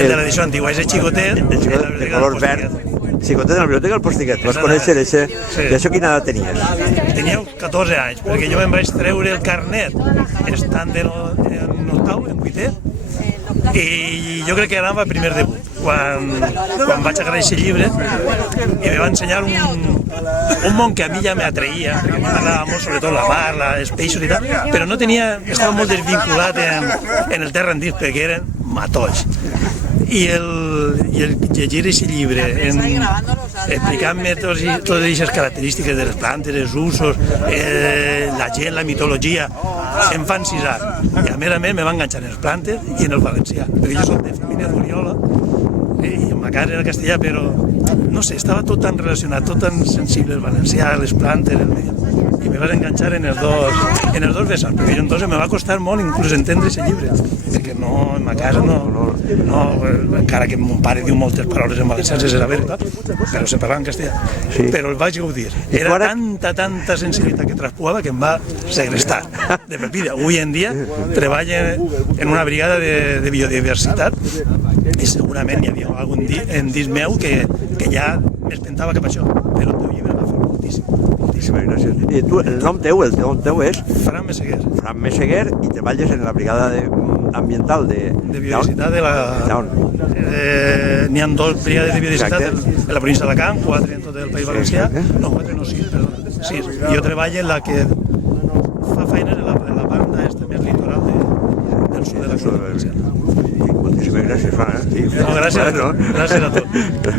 El de l'edició antigua, és el xicotet, El xicotet de color verd. Xicotet de la biblioteca del Postiquet. Vas conèixer això? I això quina edat tenies? Tenia 14 anys, perquè jo me'n vaig treure el carnet estant en octau, en vuitè, i jo crec que anava a primer debut, quan vaig agarrar aquest llibre i me va ensenyar un món que a mi ja m'atreia, perquè m'agradava molt sobretot la mar, els peixos i tal, però no tenia, estava molt desvinculat en el terra endins perquè eren matolls. I el llegir aquest llibre explicant-me totes aquestes característiques de les plantes, els usos, la gent, la mitologia, em fa encisar. I a més me va enganxar en les plantes i en el valencià, perquè jo soc de família d'Oriola i ma casa era castellà, però no sé, estava tot tan relacionat, tot tan sensible, el valencià, les plantes, el medi, i me vas enganxar en els dos vessants, perquè jo entonces me va costar molt inclús entendre aquest llibre, perquè no, en ma casa no, encara que mon pare diu moltes paraules en valencià, era veritat, però se parlava en castellà, però el vaig gaudir. Era tanta sensibilitat que traspuava que em va segrestar de per vida. Avui en dia treballo en una brigada de biodiversitat i segurament hi havia algun dins meu que ja m'espentava cap a això, però el teu llibre m'ha fet moltíssim. Moltíssimes gràcies. I tu, el nom teu és? Fran Meseguer. Fran Meseguer, i treballes en la brigada ambiental de biodiversitat de la... N'hi ha 2 brigades de biodiversitat en la província d'Alacant, 4 en tot el País Valencià, no 4, no 6, perdó, 6. Jo treballo en la que fa feines en la banda més litoral del sud de la Comunitat Valenciana. Moltíssimes gràcies, Fran. No, gràcies a tu.